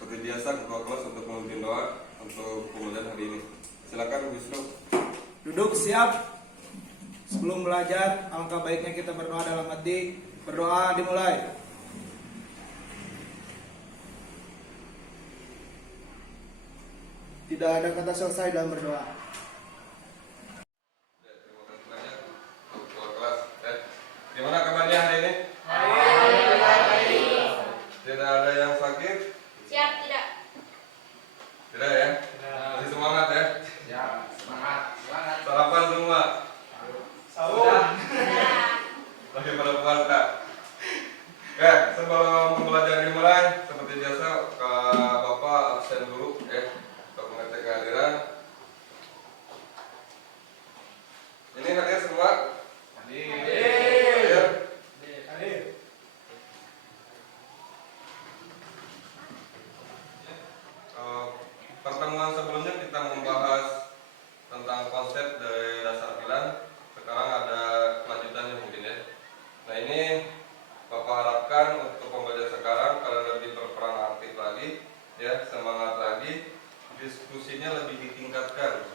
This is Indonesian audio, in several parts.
Seperti biasa ketua kelas untuk memimpin doa untuk pembelajaran hari ini. Silakan Wisnu. Duduk siap. Sebelum belajar, alangkah baiknya kita berdoa dalam hati. Berdoa dimulai. Tidak ada kata selesai dalam berdoa. Terima kasih banyak untuk ketua kelas. Gimana kabarnya hari ini? Tidak ada yang sakit? Siap, tidak. Tidak ya? Masih semangat ya? Siap, semangat. Sarapan semua? Sudah. Lagi pada puasa. Oke, sebelum pembelajaran dimulai, seperti biasa Bapak absen dulu ya untuk mengecek kehadiran. Ini hadir semua? Hadir. Pertemuan sebelumnya kita membahas tentang konsep dari dasar pilihan. Sekarang ada kelanjutannya mungkin ya. Nah ini Bapak harapkan untuk pembelajaran sekarang kalian lebih berperan aktif lagi, ya semangat lagi, diskusinya lebih ditingkatkan.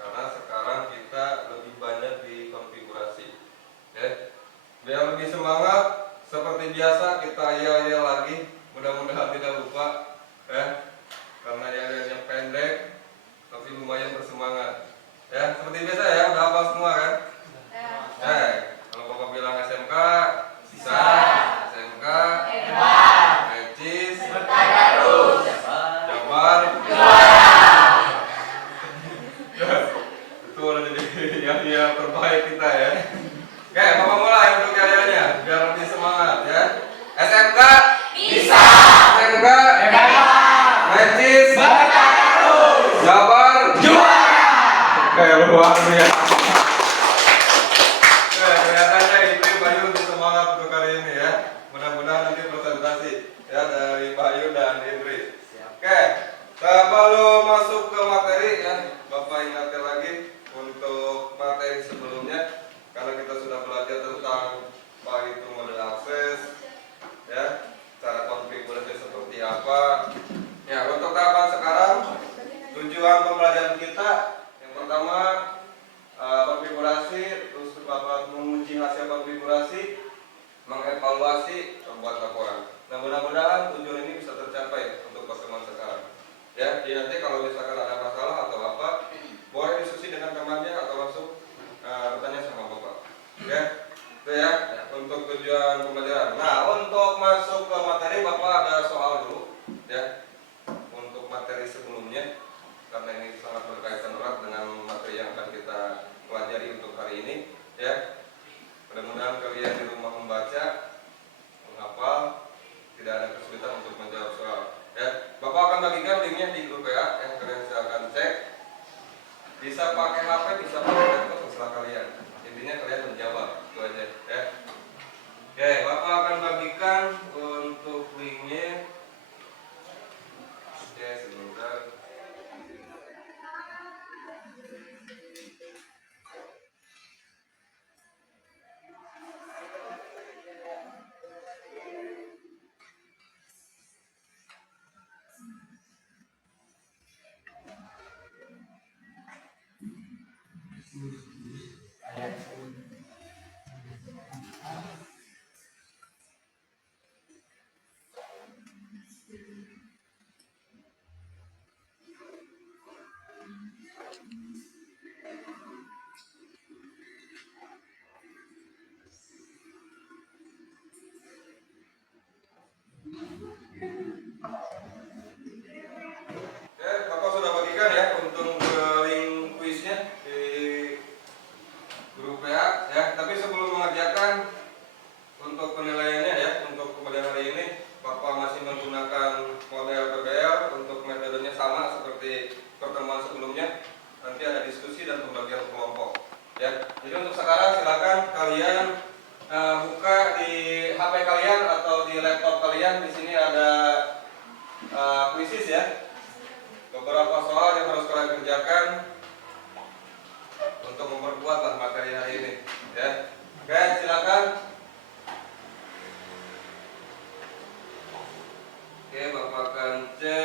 Karena sekarang kita lebih banyak di konfigurasi, ya. Biar lebih semangat, seperti biasa kita iya lagi. Mudah-mudahan tidak lupa, ya. Karena ya pendek, tapi lumayan bersemangat. Ya, seperti biasa ya, udah hafal semua kan? Kalau Bapak bilang SMK, bisa. SMK, Recis, Jabar, itu udah jadi yang terbaik kita ya. Oke, Bapak mulai untuk kaliannya, biar lebih semangat ya. SMK, Bisa. SMK, Recis, Jabar, juara. Luar biasa. Kelihatannya ini Bayu lebih semangat untuk kali ini ya. Mudah-mudahan nanti presentasi ya dari Bayu dan Indri. Oke, sebelum masuk ke materi ya, Bapak ingatkan lagi untuk materi sebelumnya karena kita sudah belajar tentang apa itu model akses, ya, cara konfigurasi seperti apa. Ya, untuk tahapan sekarang tujuan pembelajaran kita yang pertama konfigurasi, terus Bapak menguji hasil konfigurasi, mengevaluasi, membuat laporan. Nah mudah-mudahan tujuan ini bisa tercapai untuk pertemuan sekarang. Ya, jadi nanti kalau misalkan ada masalah atau apa, boleh diskusi dengan temannya atau langsung bertanya sama Bapak. Ya, itu ya untuk tujuan pembelajaran. Nah untuk masuk ke materi, Bapak ada soal dulu, ya. Untuk materi sebelumnya, karena ini sangat berkaitan erat dengan materi yang akan kita pelajari untuk hari ini, ya. Mudah-mudahan kalian di rumah membaca, menghafal, tidak ada kesulitan untuk menjawab soal. Ya, Bapak akan bagikan linknya di grup WA, yang kalian silakan cek. Bisa pakai HP, bisa pakai laptop, terserah kalian. Intinya kalian menjawab, itu aja, ya. Oke, Bapak akan bagikan untuk linknya. Oke, sebentar. Oke, Bapak sudah bagikan ya untuk link kuisnya di grup WA ya. Tapi sebelum mengerjakan untuk penilaiannya ya, untuk pembelajaran hari ini Bapak masih menggunakan model PBL. Untuk metodenya sama seperti pertemuan sebelumnya. Nanti ada diskusi dan pembagian kelompok ya. Jadi untuk sekarang silakan kalian buka di HP kalian atau di laptop kalian. Di sini ada kuisis ya. Beberapa soal yang harus kalian kerjakan untuk memperkuatlah materi hari ini, ya. Oke, silakan. Oke, Bapak akan cek.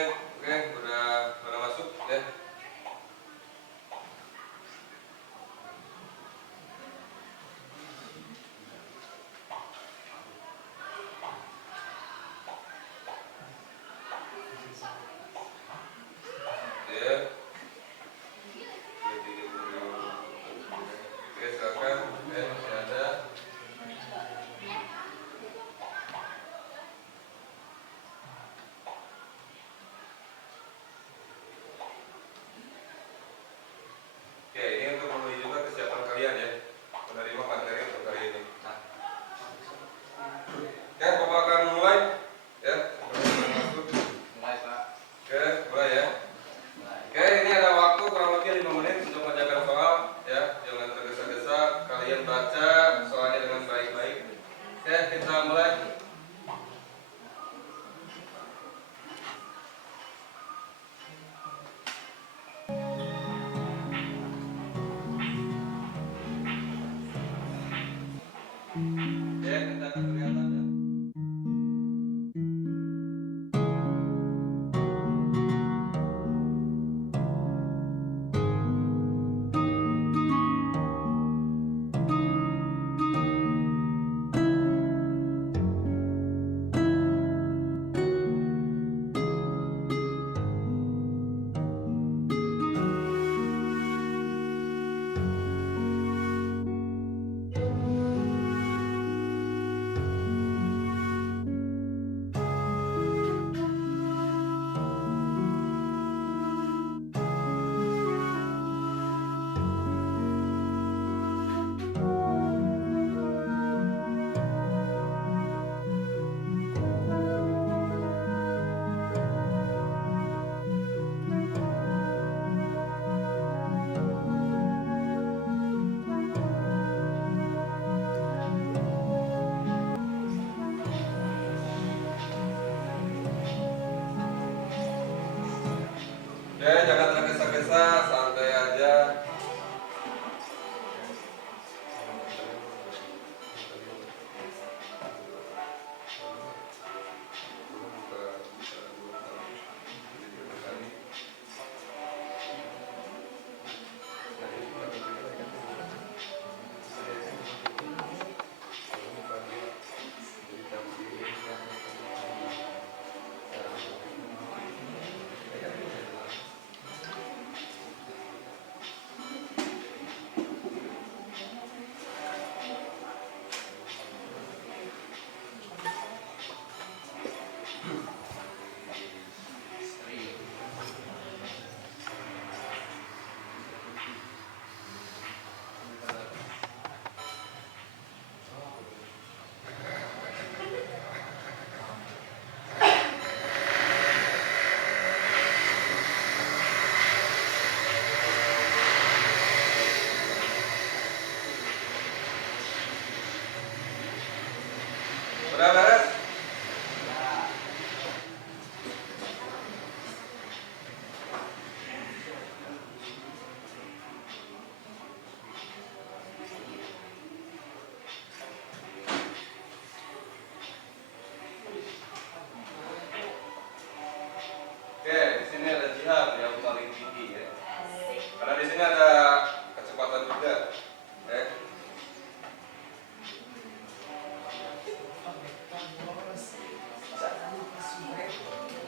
Oke, jangan tergesa-gesa, santai aja. Udah beres? Oke, di sini ada jihad yang paling tinggi ya. Karena di sini ada kecepatan juga. Ya.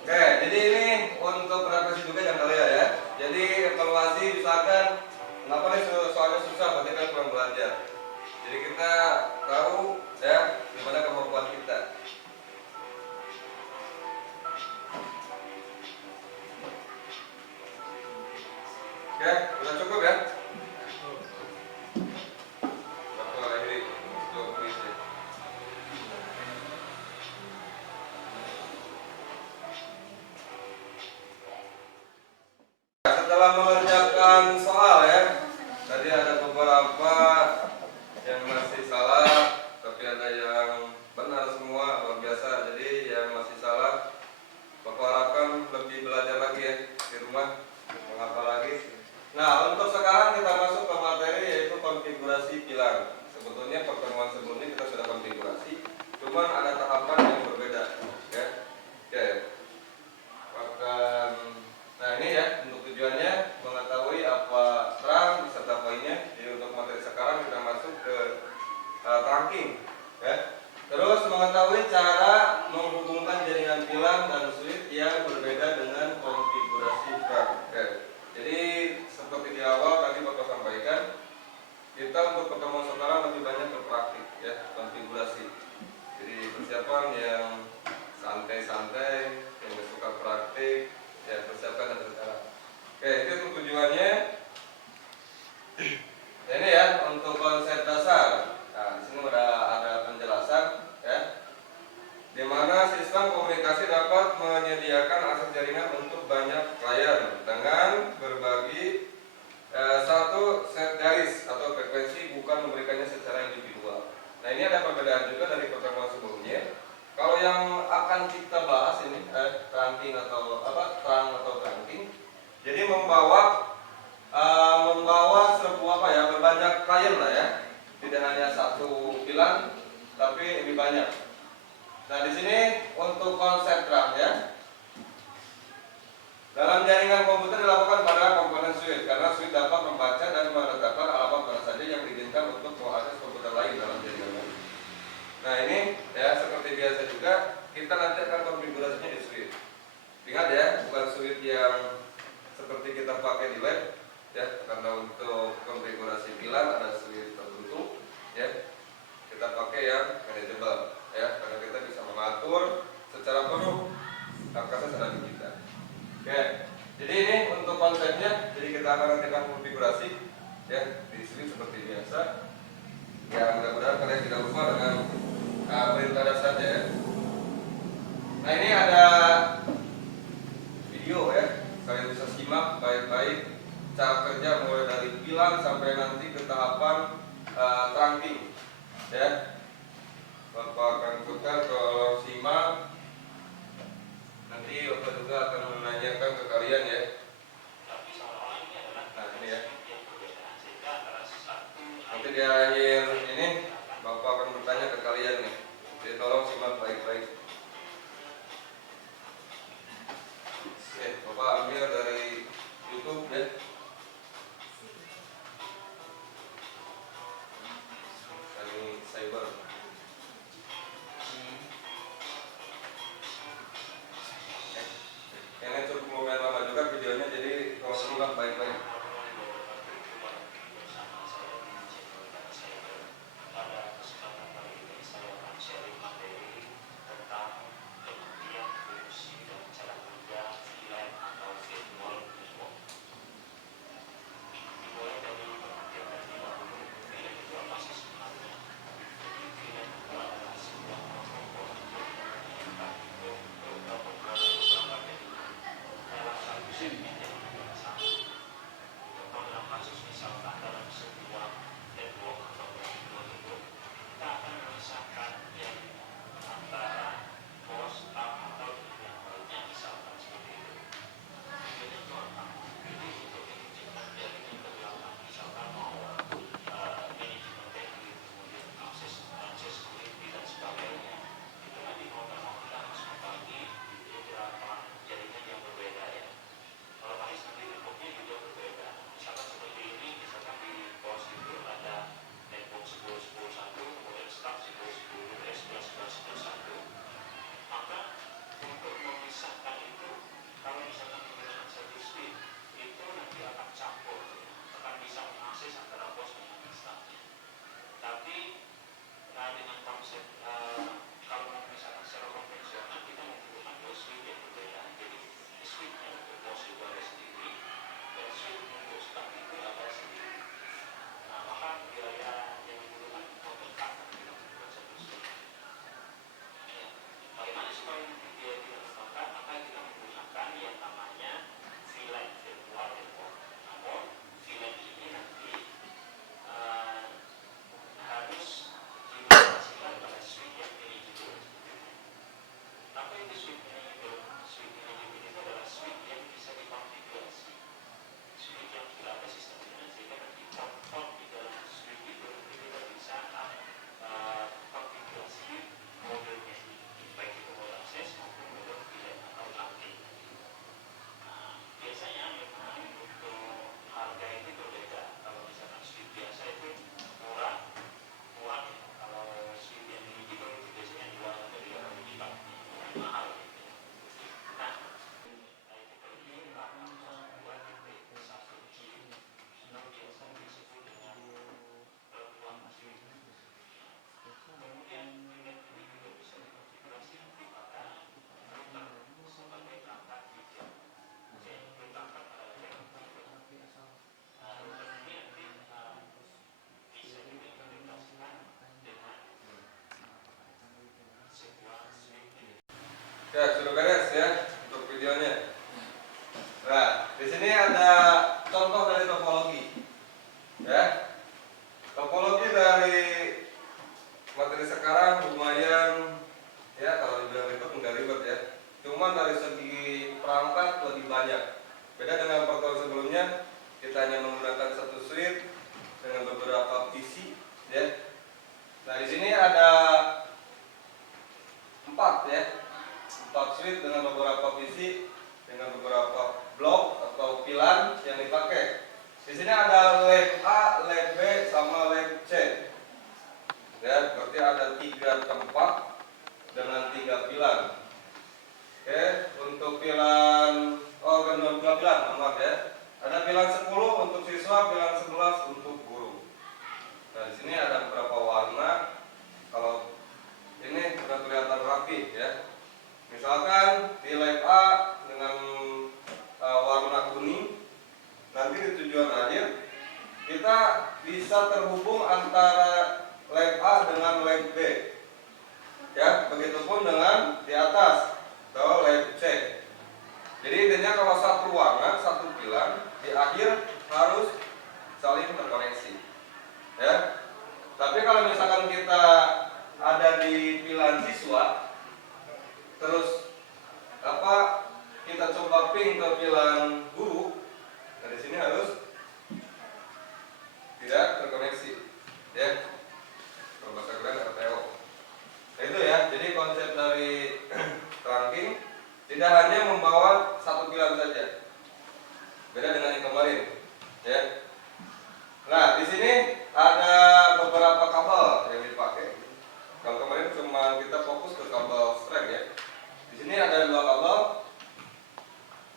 Oke, jadi ini untuk referensi juga yang kalian ya. Jadi evaluasi misalkan kenapa nih soalnya susah berarti kan kurang belajar. Jadi kita tahu ya gimana kemampuan kita. Oke, udah cukup ya? Bapak akhiri untuk puisi. Setelah mengerjakan soal ya, tadi ada beberapa yang masih salah, tapi ada yang benar semua, luar biasa. Jadi yang masih salah, Bapak harapkan lebih belajar lagi ya di rumah, menghafal lagi. Nah, untuk sekarang kita masuk ke materi yaitu konfigurasi pilar. Sebetulnya pertemuan sebelumnya kita sudah konfigurasi, cuman ada tahapan yang berbeda ya. Oke. Nah ini ya untuk tujuannya mengetahui apa terang beserta poinnya. Jadi untuk materi sekarang kita masuk ke trunking ya. Terus mengetahui cara menghubungkan jaringan pilar dan switch yang berbeda dengan konfigurasi trunk. Oke. Jadi seperti di awal tadi Bapak sampaikan, kita untuk pertemuan sekarang lebih banyak berpraktik ya konfigurasi. Jadi persiapan yang santai-santai, yang suka praktik, ya persiapkan dan sekarang. Oke, itu untuk tujuannya. Nah, ini ya untuk konsep dasar. Nah, di sini udah ada penjelasan ya. Di mana sistem komunikasi dapat menyediakan akses jaringan untuk banyak klien dengan berbagi satu set garis atau frekuensi, bukan memberikannya secara individual. Nah ini ada perbedaan juga dari pertemuan sebelumnya. Kalau yang akan kita bahas ini trunking atau trunk atau trunking, jadi membawa sebuah berbanyak klien lah ya, tidak hanya satu pilar tapi lebih banyak. Nah di sini untuk konsep trunk ya. Dalam jaringan komputer dilakukan pada komponen switch, karena switch dapat membaca dan menetapkan alamat mana saja yang diizinkan untuk mengakses komputer lain dalam jaringan. Nah ini ya seperti biasa juga kita nanti akan konfigurasinya di switch. Ingat ya, bukan switch yang seperti kita pakai di lab ya, karena untuk konfigurasi pilar ada switch tertentu ya. Kita pakai yang manageable ya, karena kita bisa mengatur secara penuh akses ada di kita. Oke, jadi ini untuk konsepnya, jadi kita akan nantikan konfigurasi ya di sini seperti biasa. Ya mudah-mudahan kalian tidak lupa dengan perintah dasarnya ya. Nah ini ada video ya, kalian bisa simak baik-baik cara kerja mulai dari pilar sampai nanti ke tahapan trunking ya. Bapak akan putar, kalau simak nanti Bapak juga akan menanyakan ke kalian ya Coba ambil dari YouTube ya. Ini cyber. Ini cukup lumayan lama juga videonya, jadi kalau simak baik-baik. Ya, sudah beres ya untuk videonya. Nah, di sini ada contoh dari topologi. Ya. Topologi dari materi sekarang lumayan ya, kalau dibilang ribet enggak ribet ya. Cuman dari segi perangkat lebih banyak. Beda dengan pertemuan sebelumnya, kita hanya menggunakan satu switch dengan beberapa PC ya. Nah, di sini ada 4 ya. 4 switch dengan beberapa PC dengan beberapa blok atau pilar yang dipakai. Di sini ada lab A, lab B, sama lab C. Ya, berarti ada 3 tempat dengan 3 pilar. Oke, untuk pilar bukan pilar, maaf ya. Ada pilar 10 untuk siswa, pilar 11 untuk guru. Nah, di sini ada beberapa warna. Kalau ini sudah kelihatan rapi ya. Misalkan di lab A dengan warna kuning, nanti di tujuan akhir kita bisa terhubung antara lab A dengan lab B. Ya, begitupun dengan di atas atau lab C. Jadi intinya kalau satu warna, satu pilar di akhir harus saling terkoneksi. Ya. Tapi kalau misalkan kita ada di pilar siswa, terus kita coba ping ke pilar guru, nah di sini harus tidak terkoneksi, ya. Kalau bahasa keren RTO. Nah itu ya. Jadi konsep dari trunking tidak hanya membawa satu pilar saja,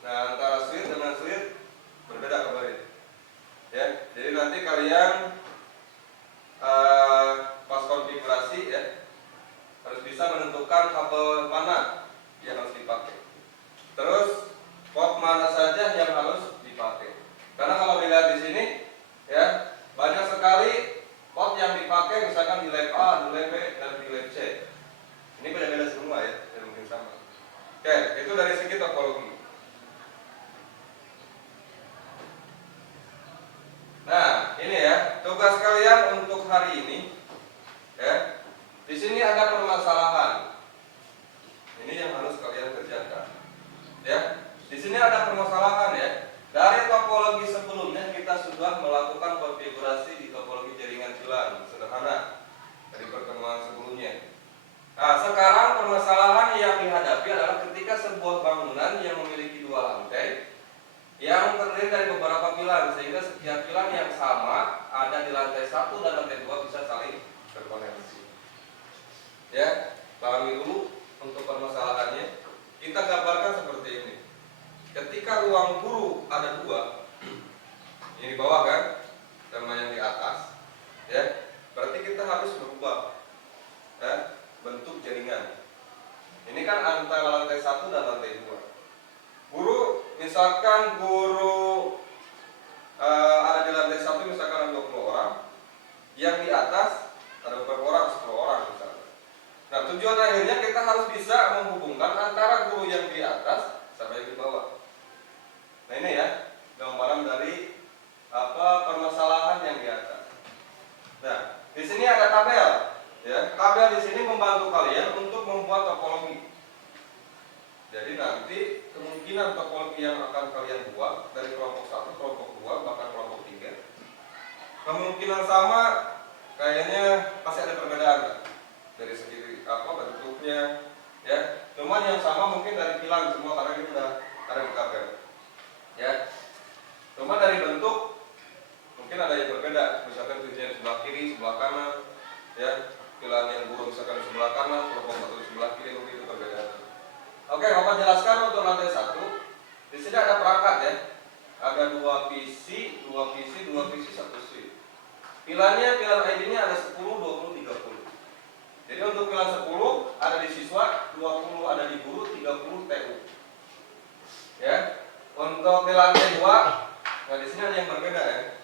Nah, antara switch dengan switch berbeda kembali. Ya, jadi nanti kalian pas konfigurasi ya harus bisa menentukan kabel mana yang harus dipakai. Terus port mana saja yang harus dipakai. Karena kalau dilihat di sini ya banyak sekali port yang dipakai, misalkan di lab A, di lab B, dan di lab C. Ini beda-beda semua ya, tidak mungkin sama. Oke, itu dari segi topologi. Nah, ini ya tugas kalian untuk hari ini. Ya, di sini ada permasalahan. Ini yang harus kalian kerjakan. Ya, di sini ada permasalahan ya. Dari topologi sebelumnya kita sudah melakukan konfigurasi di topologi jaringan kilang sederhana dari pertemuan sebelumnya. Nah, sekarang permasalahan yang dihadapi adalah ketika sebuah bangunan yang memiliki 2 lantai yang terdiri dari beberapa pilar, sehingga setiap pilar yang sama ada di lantai 1 dan lantai 2 bisa saling terkoneksi. Ya, pahami dulu untuk permasalahannya. Kita gambarkan seperti ini. Ketika ruang guru ada 2, ini di bawah kan, sama yang di atas, ya, berarti kita harus merubah ya, bentuk jaringan. Ini kan antara lantai 1 dan lantai 2. Guru, misalkan guru ada di lantai 1 misalkan ada 20 orang, yang di atas ada beberapa orang, 10 orang misalnya. Nah, tujuan akhirnya kita harus bisa menghubungkan antara guru yang di atas sama yang di bawah. Nah, ini ya gambaran dari permasalahan yang di atas. Nah, di sini ada tabel. Ya, tabel di sini membantu kalian untuk membuat topologi. Jadi nanti kemungkinan topologi yang akan kalian buat dari kelompok 1, kelompok 2, bahkan kelompok 3 kemungkinan sama, kayaknya pasti ada perbedaan kan? Dari segi bentuknya ya. Cuman yang sama mungkin dari pilar semua karena ini udah ada di tabel. Ya. Cuma dari bentuk mungkin ada yang berbeda, misalkan tujuan sebelah kiri, sebelah kanan ya. Pilar yang guru misalkan di sebelah kanan, kelompok 1 di sebelah kiri, mungkin itu perbedaan. Oke, Bapak jelaskan untuk lantai 1. Di sini ada perangkat ya. Ada 2 PC, 2 PC, 2 PC, 1 switch. Pilarnya, pilar ID-nya ada 10, 20, 30. Jadi untuk pilar 10 ada di siswa, 20 ada di guru, 30 TU. Ya. Untuk di lantai 2, nah di sini ada yang berbeda ya.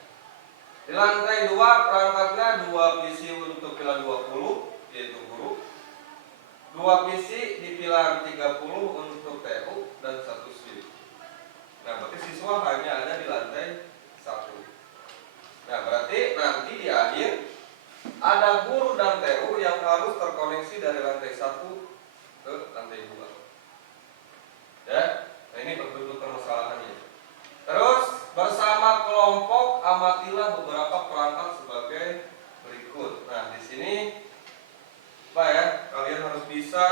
Di lantai 2 perangkatnya 2 PC untuk pilar 20 yaitu guru. 2 PC di pilar 30 untuk TU dan 1 switch. Nah, berarti siswa hanya ada di lantai 1. Nah, berarti nanti di akhir ada guru dan TU yang harus terkoneksi dari lantai 1 ke lantai 2. Ya, nah ini bentuk permasalahannya. Terus bersama kelompok amatilah beberapa perangkat sebagai berikut. Nah, di sini kalian harus bisa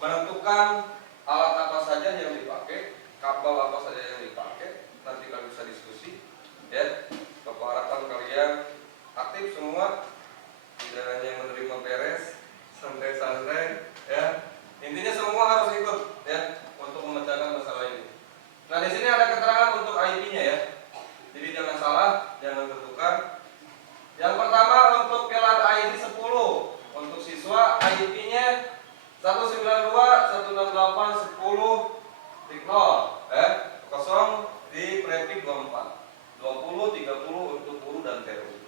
menentukan alat apa saja yang dipakai, kabel apa saja yang dipakai. Nanti kalian bisa diskusi, ya. Bapak harapan kalian aktif semua, tidak hanya menerima beres, santai-santai, ya. Intinya semua harus ikut, ya, untuk memecahkan masalah ini. Nah, di sini ada keterangan untuk IP-nya, ya. Jadi jangan salah, jangan tertukar. Yang pertama untuk pilar ID 10. Untuk siswa IP-nya 192.168.10.0 di prefix 24. 20, 30 untuk guru dan TU.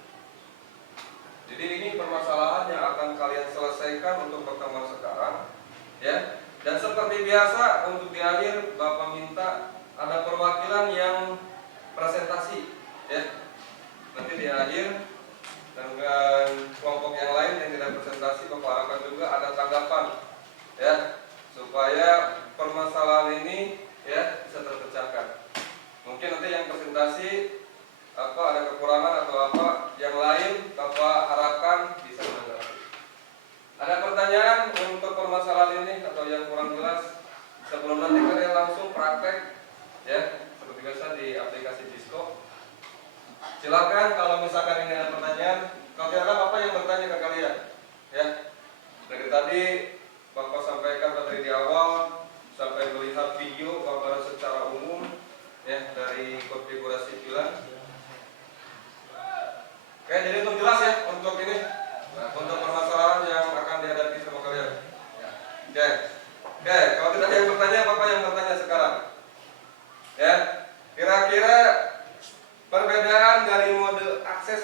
Jadi ini permasalahan yang akan kalian selesaikan untuk pertemuan sekarang, ya. Dan seperti biasa untuk di akhir Bapak minta ada perwakilan yang presentasi, ya. Nanti di akhir dengan kelompok yang lain yang tidak presentasi, Bapak harapkan juga ada tanggapan, ya, supaya permasalahan ini ya bisa terpecahkan. Mungkin nanti yang presentasi ada kekurangan atau apa yang lain Bapak harapkan bisa menanggapi. Ada pertanyaan untuk permasalahan ini atau yang kurang jelas sebelum nanti kalian langsung praktek, ya, seperti biasa di aplikasi Disco. Silakan kalau misalkan ini ada pertanyaan. Kalau tidak ada Bapak yang bertanya ke kalian, ya. Dari tadi Bapak sampaikan dari di awal sampai melihat video gambaran secara umum.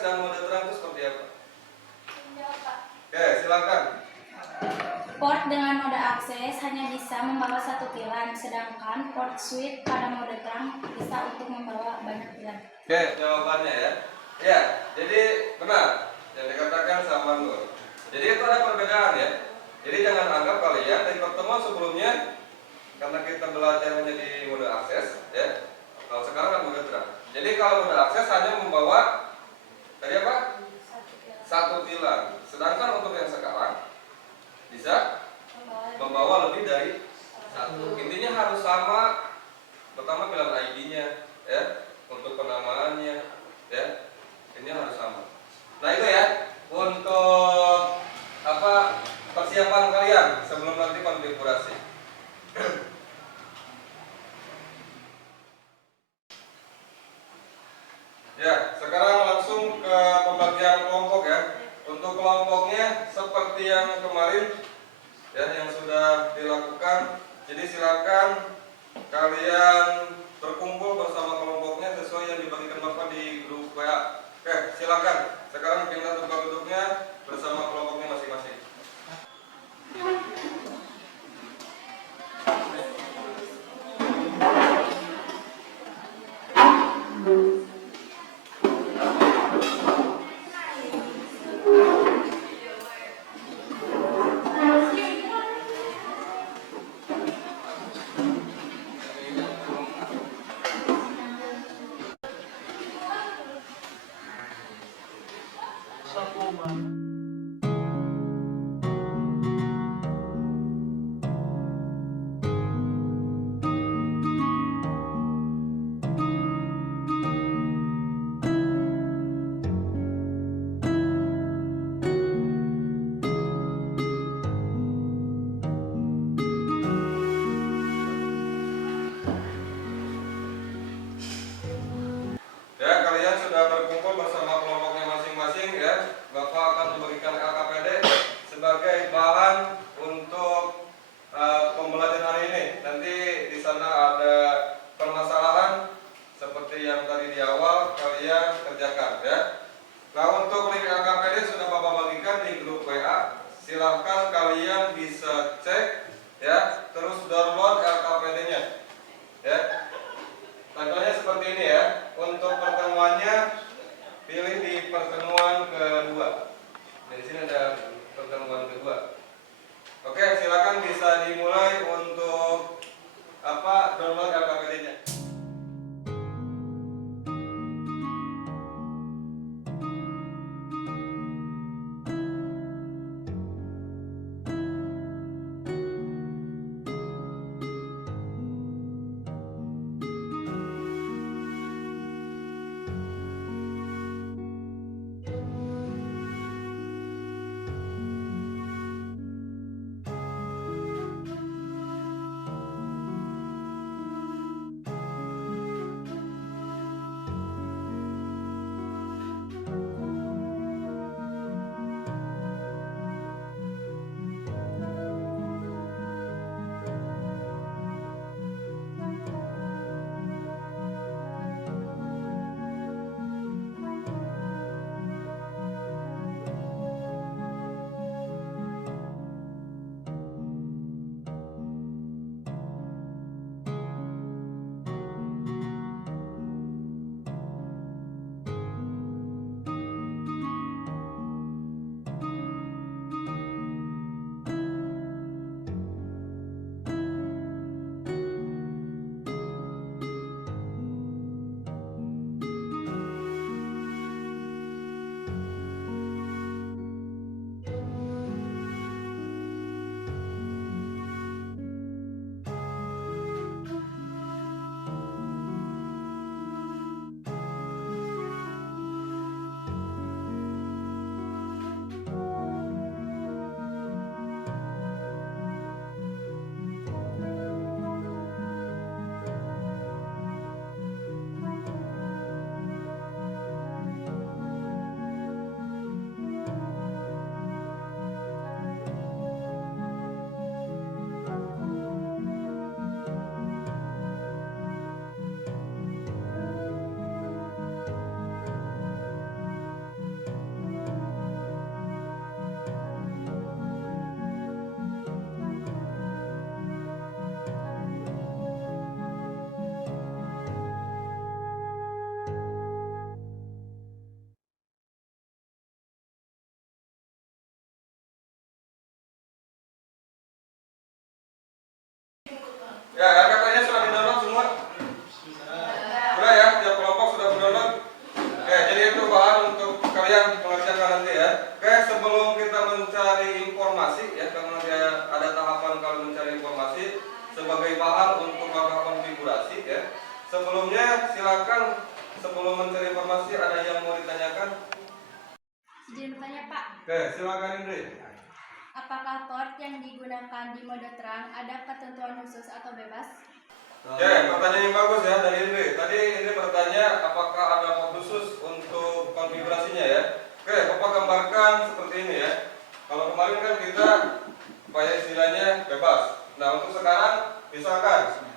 dan mode terang itu seperti apa? Menjawab, Pak. Oke, silakan. Port dengan mode akses hanya bisa membawa satu pilar, sedangkan port switch pada mode terang bisa untuk membawa banyak pilar. Oke, jawabannya ya. Ya, jadi benar yang dikatakan sama Nur. Jadi itu ada perbedaan ya. Jadi jangan anggap kalian dari pertemuan sebelumnya karena kita belajar menjadi mode akses ya. Kalau sekarang kan mode terang. Jadi kalau mode akses hanya membawa tadi apa? Satu pilar. Sedangkan untuk yang sekarang bisa membawa lebih dari satu. Intinya harus sama. Pertama pilihan ID-nya ya, untuk penamaannya ya. Ini harus sama. Nah, itu ya untuk apa persiapan kalian sebelum nanti konfigurasi. Ya, sekarang langsung ke pembagian kelompok ya. Untuk kelompoknya seperti yang kemarin ya yang sudah dilakukan. Jadi silakan kalian berkumpul bersama kelompoknya sesuai yang dibagikan Bapak di grup WA. Oke, silakan. Sekarang pindah tempat duduknya bersama kelompoknya masing-masing. Ya, kalian sudah berkumpul bersama kelompoknya masing-masing ya. Bapak akan memberikan LKPD sebagai bahan untuk pembelajaran hari ini. Nanti di sana ada permasalahan seperti yang tadi di awal kalian kerjakan ya. Nah, untuk link LKPD sudah Bapak bagikan di grup WA. Silahkan kalian bisa cek ya, terus download LKPD-nya ya. Contohnya seperti ini ya. Untuk pertemuannya pilih di pertemuan kedua. Di sini ada pertemuan kedua. Oke, silakan bisa dimulai untuk download LKPD-nya. Sebelumnya silakan, sebelum mencari informasi ada yang mau ditanyakan? Izin bertanya Pak, Oke, silakan Indri. apakah port yang digunakan di mode terang ada ketentuan khusus atau bebas? Oke, pertanyaan yang bagus ya dari Indri. Tadi Indri bertanya apakah ada port khusus untuk konfigurasinya ya. Oke, Bapak gambarkan seperti ini ya. Kalau kemarin kan kita kayak istilahnya bebas. Nah, untuk sekarang misalkan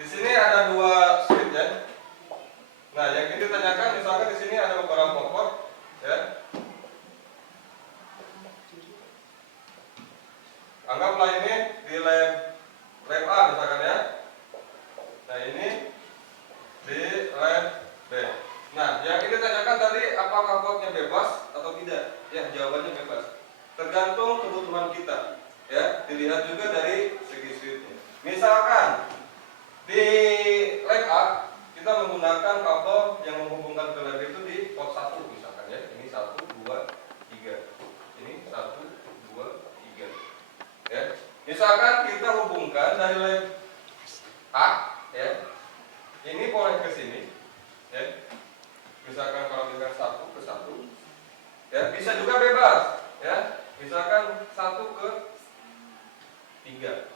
di sini ada dua switch ya. Nah, yang ini ditanyakan misalkan di sini ada beberapa port ya. Anggaplah ini di lab A misalkan ya. Nah, ini di lab B. Nah, yang ini ditanyakan tadi apakah portnya bebas atau tidak? Ya, jawabannya bebas. Tergantung kebutuhan kita. Ya, dilihat juga dari segi switchnya. Misalkan di lab A kita menggunakan kabel yang menghubungkan ke lab itu di port 1 misalkan ya. Ini 1 2 3. Ini 1 2 3. Ya. Misalkan kita hubungkan dari lab A ya. Ini boleh ke sini ya. Misalkan kalau dengan 1 ke 1 ya, bisa juga bebas ya. Misalkan 1 ke 3.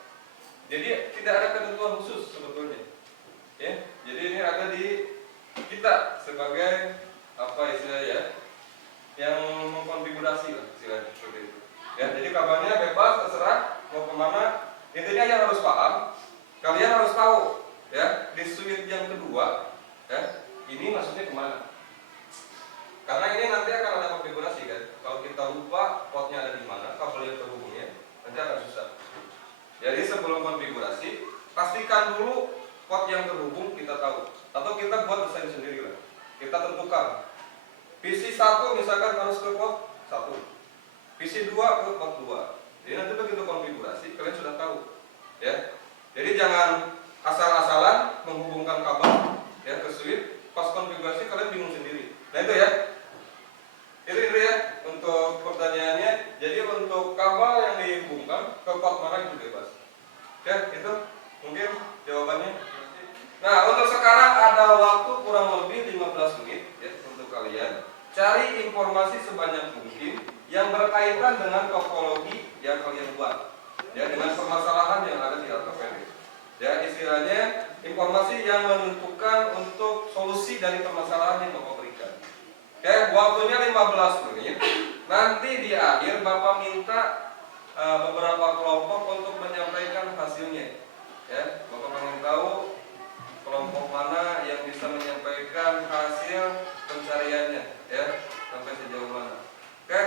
Jadi tidak ada ketentuan khusus sebetulnya. Ya. Jadi ini ada di kita sebagai apa istilahnya ya, yang mengkonfigurasi lah istilahnya seperti itu. Ya, jadi kabelnya bebas terserah mau kemana. Intinya yang harus paham, kalian harus tahu ya di switch yang kedua ya ini maksudnya kemana. Karena ini nanti akan ada konfigurasi kan. Kalau kita lupa portnya ada di mana, kabel yang terhubungnya nanti akan susah. Jadi sebelum konfigurasi, pastikan dulu port yang terhubung kita tahu. Atau kita buat desain sendiri lah. Kita tentukan. PC 1 misalkan harus ke port 1. PC 2 ke port 2. Jadi nanti begitu konfigurasi, kalian sudah tahu. Ya. Jadi jangan asal-asalan menghubungkan kabel ya ke switch, pas konfigurasi kalian bingung sendiri. Nah itu ya. Itu ya untuk pertanyaannya. Jadi untuk kabel yang dihubungkan ke port mana itu bebas. Ya, itu mungkin jawabannya. Nah, untuk sekarang ada waktu kurang lebih 15 menit ya untuk kalian cari informasi sebanyak mungkin yang berkaitan dengan topologi yang kalian buat. Ya, dengan permasalahan yang ada di ortopedik. Ya, istilahnya informasi yang menentukan untuk solusi dari permasalahan yang Bapak berikan. Oke, waktunya 15 menit. Nanti di akhir Bapak minta beberapa kelompok untuk menyampaikan hasilnya. Ya, Bapak ingin tahu kelompok mana yang bisa menyampaikan hasil pencariannya, ya, sampai sejauh mana. Oke,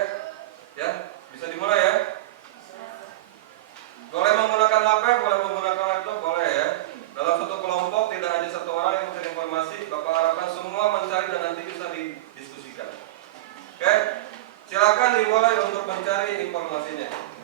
ya, bisa dimulai ya. Boleh menggunakan HP, boleh menggunakan laptop, boleh ya. Dalam satu kelompok tidak hanya satu orang yang mencari informasi, Bapak harapkan semua mencari dan nanti bisa didiskusikan. Oke, silakan dimulai untuk mencari informasinya.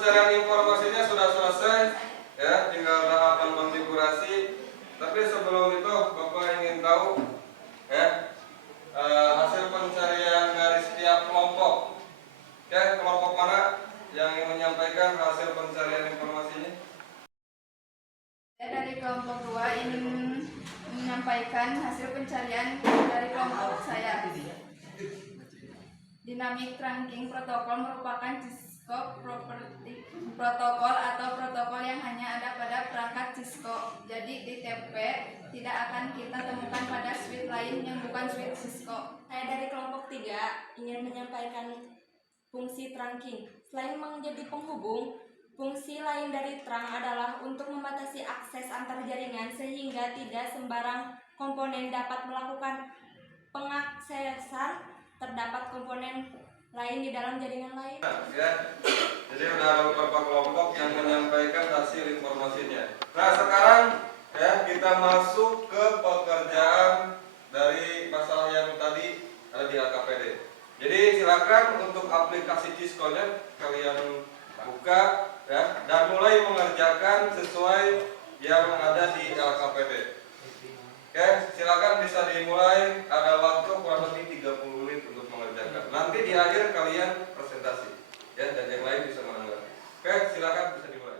pencarian informasinya sudah selesai, ya, tinggal tahapan konfigurasi. Tapi sebelum itu, Bapak ingin tahu, ya, hasil pencarian dari setiap kelompok. Oke, kelompok mana yang ingin menyampaikan hasil pencarian informasinya? Saya dari kelompok 2 ingin menyampaikan hasil pencarian dari kelompok saya. Dynamic Trunking Protocol merupakan Cisco protokol atau protokol yang hanya ada pada perangkat Cisco. Jadi di TP tidak akan kita temukan pada switch lain yang bukan switch Cisco. Saya dari kelompok 3 ingin menyampaikan fungsi trunking. Selain menjadi penghubung, fungsi lain dari trunk adalah untuk membatasi akses antar jaringan sehingga tidak sembarang komponen dapat melakukan pengaksesan terdapat komponen lain di dalam jaringan lain. Ya, jadi sudah ada beberapa kelompok yang menyampaikan hasil informasinya. Nah, sekarang ya kita masuk ke pekerjaan dari masalah yang tadi ada di LKPD. Jadi silakan untuk aplikasi Cisco-nya kalian buka ya, dan mulai mengerjakan sesuai yang ada di LKPD. Oke, silakan bisa dimulai, ada waktu kurang lebih 30 menit untuk mengerjakan. Nanti di akhir kalian presentasi ya, dan yang lain bisa menanggapi. Oke, silakan bisa dimulai.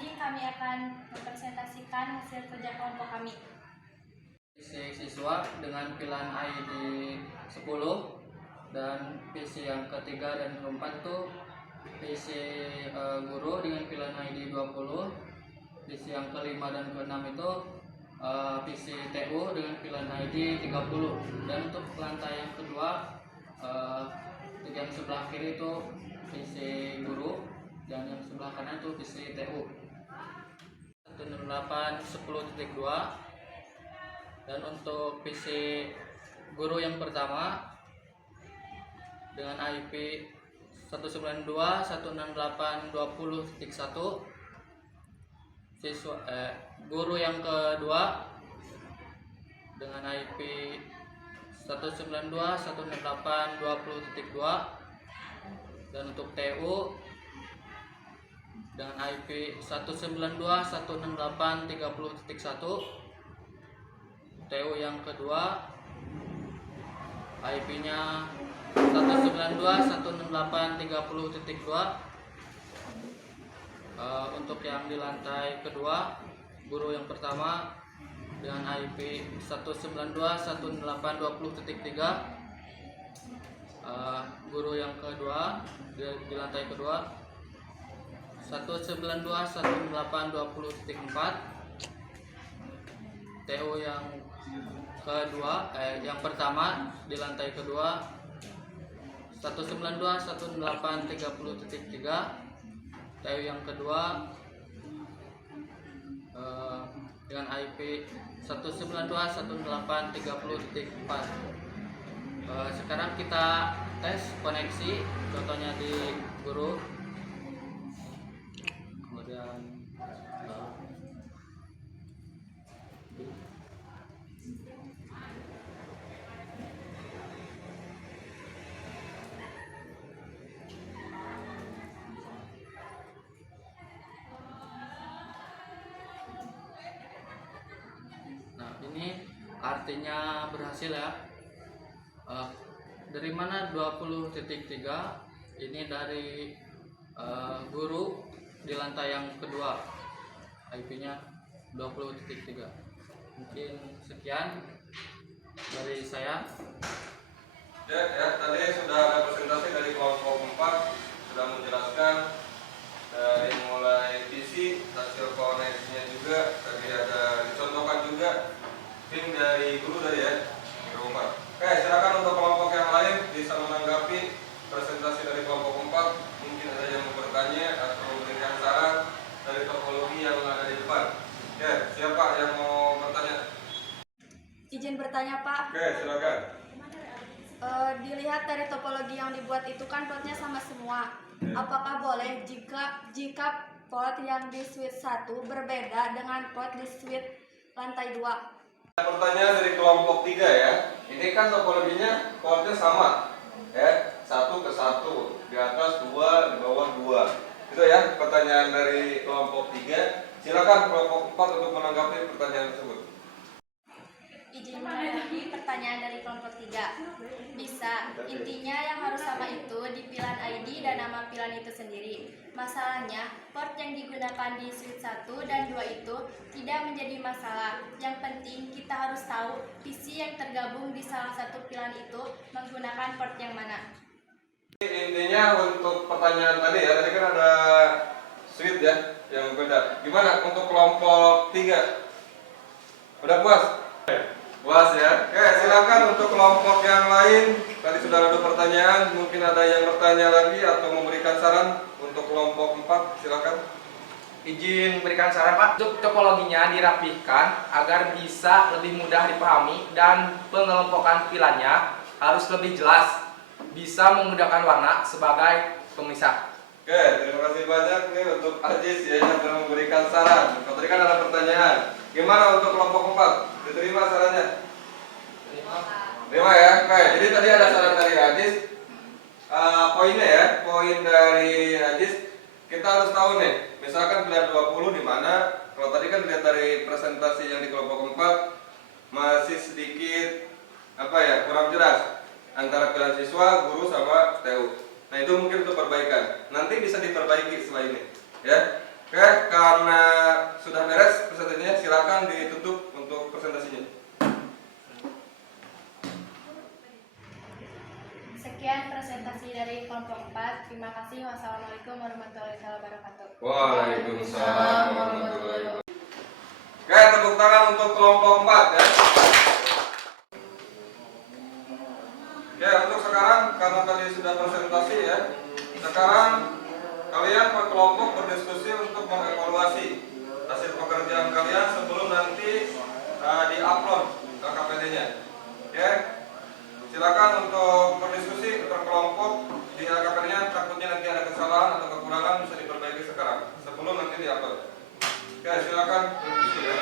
sini kami akan mempresentasikan hasil kerja kelompok kami. Visi siswa dengan pilihan ID 10 dan visi yang ketiga dan keempat tuh visi guru dengan pilihan ID 20. Visi yang kelima dan keenam itu visi TU dengan pilihan ID 30. Dan untuk lantai yang kedua yang sebelah kiri itu visi guru dan yang sebelah kanan itu visi TU. 108.10.2. Dan untuk visi guru yang pertama dengan IP 192.168.20.1, siswa guru yang kedua dengan IP 192.168.20.2, dan untuk TU dengan IP 192.168.30.1. TU yang kedua IP-nya 192.168.30.2. Untuk yang di lantai kedua, guru yang pertama dengan IP 192.168.20.3. Guru yang kedua di lantai kedua 192.168.20.4. TU yang kedua yang pertama di lantai kedua 192.168.30.3. TU yang kedua dengan IP 192.168.30.4. Sekarang kita tes koneksi, contohnya di guru, kemudian ini artinya berhasil ya. Dari mana 20.3? Ini dari guru di lantai yang kedua, IP-nya 20.3. Mungkin sekian dari saya. Ya, tadi sudah ada presentasi dari kelompok 4, sudah menjelaskan dari mulai visi, hasil koneksinya juga, tadi ada dicontohkan juga tim dari guru tadi ya, guru 4. Oke, silakan untuk kelompok yang lain bisa menanggapi presentasi dari kelompok 4. Mungkin ada yang mau bertanya atau memberikan saran dari topologi yang ada di depan. Ya, siapa yang mau bertanya? Izin bertanya, Pak. Oke, silakan. Dilihat dari topologi yang dibuat itu kan potnya sama semua. Apakah boleh jika pot yang di suite 1 berbeda dengan pot di suite lantai 2? Pertanyaan dari kelompok 3 ya. Ini kan topologinya potnya sama. Ya, 1 ke 1, di atas 2, di bawah 2. Itu ya pertanyaan dari kelompok 3. Silakan kelompok 4 untuk menanggapi pertanyaan tersebut. Izin menanggapi pertanyaan dari kelompok 3. Bisa, intinya yang harus sama itu di pilihan ID dan nama pilihan itu sendiri. Masalahnya, port yang digunakan di suite 1 dan 2 itu tidak menjadi masalah. Yang penting kita harus tahu PC yang tergabung di salah satu pilihan itu menggunakan port yang mana. Intinya untuk pertanyaan tadi ya, tadi kan ada suite ya yang beda. Gimana untuk kelompok 3? Udah puas? Puas ya. Oke, silakan untuk kelompok yang lain. Tadi sudah ada pertanyaan, mungkin ada yang bertanya lagi atau memberikan saran untuk kelompok 4, silakan. Izin berikan saran Pak, untuk topologinya dirapihkan agar bisa lebih mudah dipahami dan pengelompokan pilarnya harus lebih jelas, bisa memudahkan warna sebagai pemisah. Oke, terima kasih banyak nih untuk Ajis ya yang telah memberikan saran. Tadi kan ada pertanyaan. Gimana untuk kelompok 4? Diterima sarannya? Terima ya. Oke, jadi tadi ada saran dari Ajis. Poinnya ya, poin dari Ajis, kita harus tahu nih. Misalkan pilihan 20 di mana? Kalau tadi kan dilihat dari presentasi yang di kelompok 4 masih sedikit kurang jelas antara pilihan siswa, guru sama TU. Nah itu mungkin untuk perbaikan. Nanti bisa diperbaiki setelah ini, ya. Oke, karena sudah beres presentasinya, silakan ditutup untuk presentasinya. Sekian presentasi dari kelompok 4. Terima kasih. Wassalamualaikum warahmatullahi wabarakatuh. Waalaikumsalam warahmatullahi wabarakatuh. Oke, tepuk tangan untuk kelompok 4 ya. Oke, untuk sekarang karena tadi sudah presentasi ya. Sekarang kalian per kelompok berdiskusi untuk mengevaluasi hasil pekerjaan kalian sebelum nanti di-upload ke KPD-nya. Oke. Silakan untuk berdiskusi per kelompok di KPD-nya, takutnya nanti ada kesalahan atau kekurangan bisa diperbaiki sekarang sebelum nanti di-upload. Oke, silakan berdiskusi ya.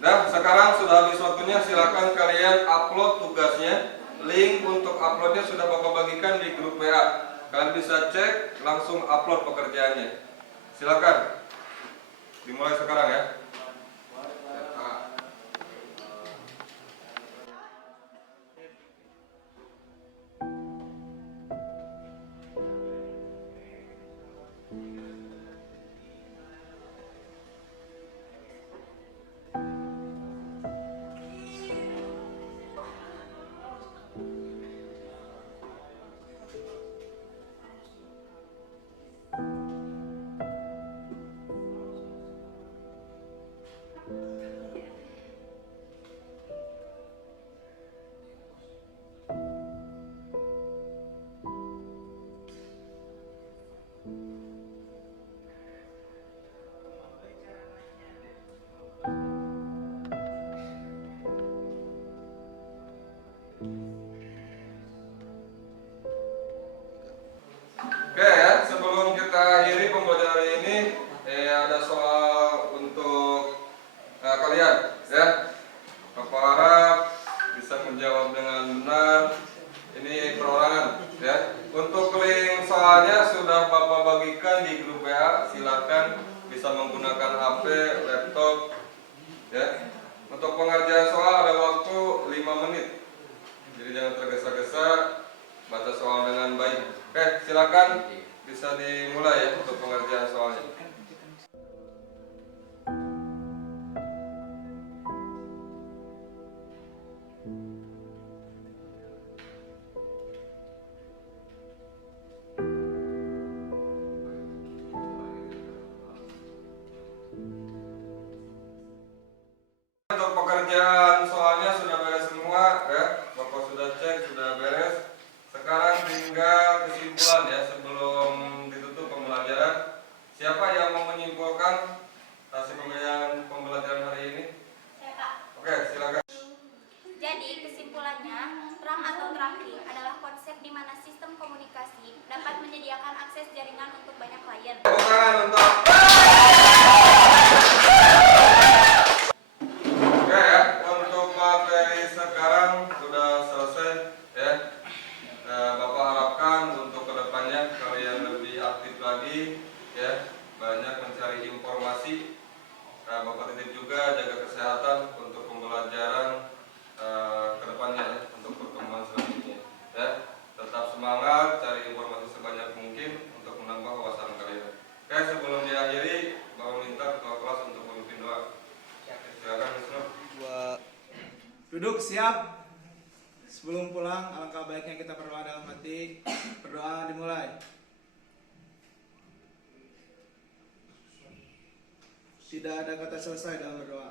Nah, sekarang sudah habis waktunya, silakan kalian upload tugasnya. Link untuk uploadnya sudah Bapak bagikan di grup WA. Kalian bisa cek, langsung upload pekerjaannya. Silakan. Dimulai sekarang ya. Oke ya, sebelum kita akhiri pembelajaran hari ini, ada soal untuk kalian ya. Bapak harap bisa menjawab dengan benar. Ini perorangan ya. Untuk link soalnya sudah Bapak bagikan di grup WA. Silakan bisa menggunakan HP, laptop ya. Untuk pengerjaan soal ada waktu 5 menit. Jadi jangan tergesa-gesa, baca soal dengan baik. Oke, silakan bisa dimulai ya untuk pengerjaan soalnya. Untuk pekerjaan soalnya sudah beres semua ya. Bapak sudah cek, sudah beres. Sekarang tinggal kesimpulan ya sebelum ditutup pembelajaran. Siapa yang mau menyimpulkan hasil pembelajaran hari ini? Trunk atau trunking adalah konsep di mana sistem komunikasi dapat menyediakan akses jaringan untuk banyak klien. Tepuk tangan untuk Oke ya, untuk materi sekarang sudah selesai ya. Bapak harapkan untuk kedepannya kalian lebih aktif lagi ya, banyak mencari informasi. Bapak titip juga jaga kesehatan untuk pembelajaran kedepannya ya, untuk pertemuan selanjutnya ya. Tetap semangat, cari informasi sebanyak mungkin untuk menambah wawasan kalian. Oke, sebelum diakhiri, Bapak minta ketua kelas untuk memimpin doa. Silakan, Wisnu. Duduk siap. Sebelum pulang, alangkah baiknya kita berdoa dalam hati. Berdoa dimulai. Tidak ada kata selesai dalam berdoa.